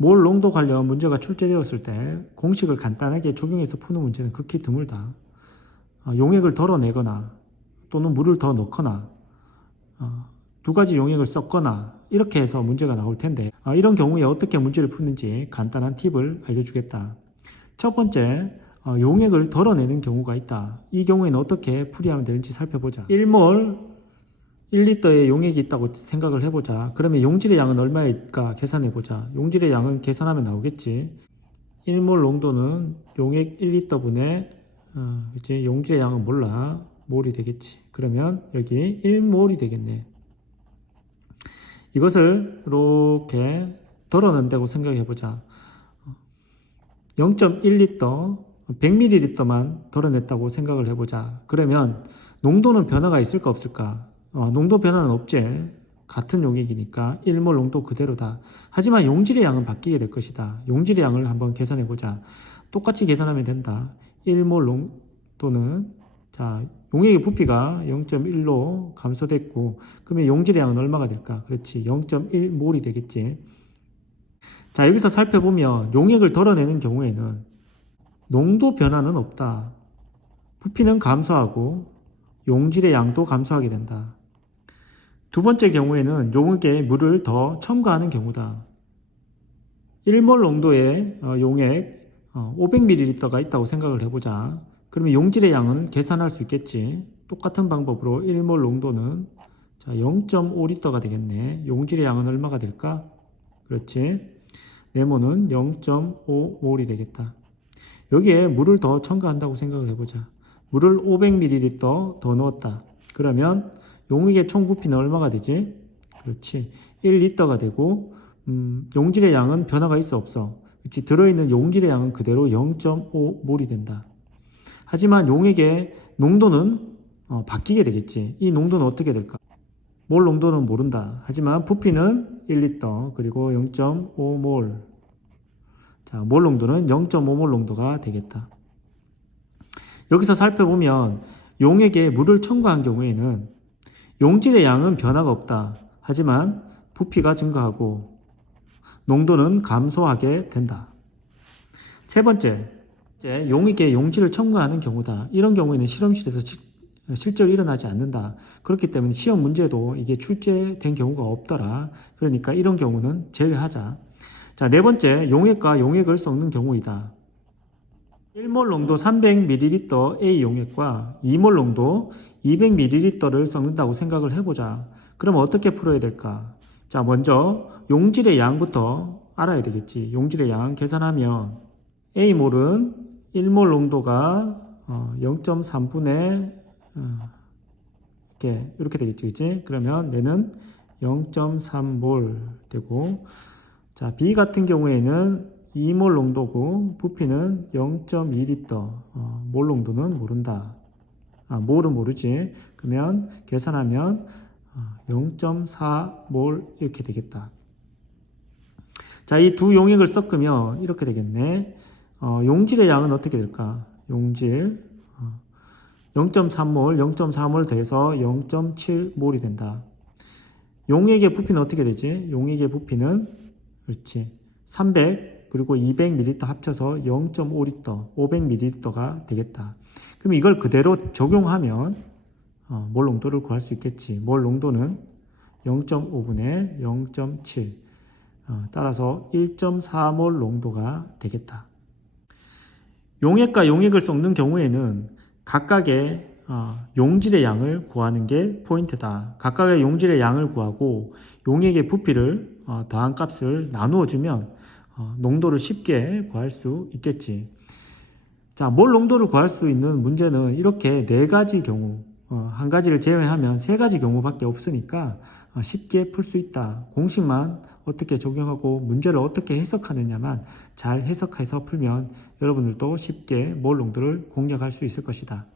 몰 농도 관련 문제가 출제되었을 때 공식을 간단하게 적용해서 푸는 문제는 극히 드물다. 용액을 덜어내거나 또는 물을 더 넣거나 두 가지 용액을 섞거나 이렇게 해서 문제가 나올 텐데 이런 경우에 어떻게 문제를 푸는지 간단한 팁을 알려주겠다. 첫 번째, 용액을 덜어내는 경우가 있다. 이 경우에는 어떻게 풀이하면 되는지 살펴보자. 1몰 1리터의 용액이 있다고 생각을 해보자. 그러면 용질의 양은 얼마일까 계산해보자. 용질의 양은 계산하면 나오겠지. 1몰 농도는 용액 1리터분의 그치? 용질의 양은 몰라. 몰이 되겠지. 그러면 여기 1몰이 되겠네. 이것을 이렇게 덜어낸다고 생각해보자. 0.1리터 100ml만 덜어냈다고 생각을 해보자. 그러면 농도는 변화가 있을까 없을까? 농도 변화는 없지. 같은 용액이니까 1몰 농도 그대로다. 하지만 용질의 양은 바뀌게 될 것이다. 용질의 양을 한번 계산해보자. 똑같이 계산하면 된다. 1몰 농도는 자 용액의 부피가 0.1로 감소됐고 그러면 용질의 양은 얼마가 될까? 그렇지. 0.1몰이 되겠지. 자 여기서 살펴보면 용액을 덜어내는 경우에는 농도 변화는 없다. 부피는 감소하고 용질의 양도 감소하게 된다. 두 번째 경우에는 용액에 물을 더 첨가하는 경우다. 1몰 농도의 용액 500ml가 있다고 생각을 해보자. 그러면 용질의 양은 계산할 수 있겠지. 똑같은 방법으로 1몰 농도는 자 0.5리터가 되겠네. 용질의 양은 얼마가 될까? 그렇지. 네모는 0.5몰이 되겠다. 여기에 물을 더 첨가한다고 생각을 해보자. 물을 500ml 더 넣었다. 그러면 용액의 총 부피는 얼마가 되지? 그렇지. 1리터가 되고 용질의 양은 변화가 있어 없어? 그렇지. 들어있는 용질의 양은 그대로 0.5몰이 된다. 하지만 용액의 농도는 바뀌게 되겠지. 이 농도는 어떻게 될까? 몰 농도는 모른다. 하지만 부피는 1리터 그리고 0.5몰. 자, 몰 농도는 0.5몰 농도가 되겠다. 여기서 살펴보면 용액에 물을 첨가한 경우에는 용질의 양은 변화가 없다. 하지만 부피가 증가하고 농도는 감소하게 된다. 세 번째, 용액에 용질을 첨가하는 경우다. 이런 경우에는 실험실에서 실제로 일어나지 않는다. 그렇기 때문에 시험 문제도 이게 출제된 경우가 없더라. 그러니까 이런 경우는 제외하자. 자, 네 번째, 용액과 용액을 섞는 경우이다. 1몰 농도 300ml A 용액과 2몰 농도 200ml를 섞는다고 생각을 해보자. 그럼 어떻게 풀어야 될까? 자, 먼저 용질의 양부터 알아야 되겠지. 용질의 양 계산하면 A몰은 1몰 농도가 0.3분의 이렇게 되겠지, 그치? 그러면 얘는 0.3몰 되고, 자, B 같은 경우에는 2몰 농도고 부피는 0.2리터. 몰 농도는 모른다. 몰은 모르지. 그러면 계산하면 0.4몰 이렇게 되겠다. 자, 이 두 용액을 섞으면 이렇게 되겠네. 용질의 양은 어떻게 될까? 용질 0.3몰, 0.4몰 돼서 0.7몰이 된다. 용액의 부피는 어떻게 되지? 용액의 부피는 그렇지. 300 그리고 200ml 합쳐서 0.5리터, 500ml가 되겠다. 그럼 이걸 그대로 적용하면 몰 농도를 구할 수 있겠지. 몰 농도는 0.5분의 0.7 따라서 1.4몰 농도가 되겠다. 용액과 용액을 섞는 경우에는 각각의 용질의 양을 구하는 게 포인트다. 각각의 용질의 양을 구하고 용액의 부피를 더한 값을 나누어 주면 농도를 쉽게 구할 수 있겠지. 자, 몰 농도를 구할 수 있는 문제는 이렇게 네 가지 경우, 한 가지를 제외하면 세 가지 경우밖에 없으니까 쉽게 풀 수 있다. 공식만 어떻게 적용하고 문제를 어떻게 해석하느냐만 잘 해석해서 풀면 여러분들도 쉽게 몰 농도를 공략할 수 있을 것이다.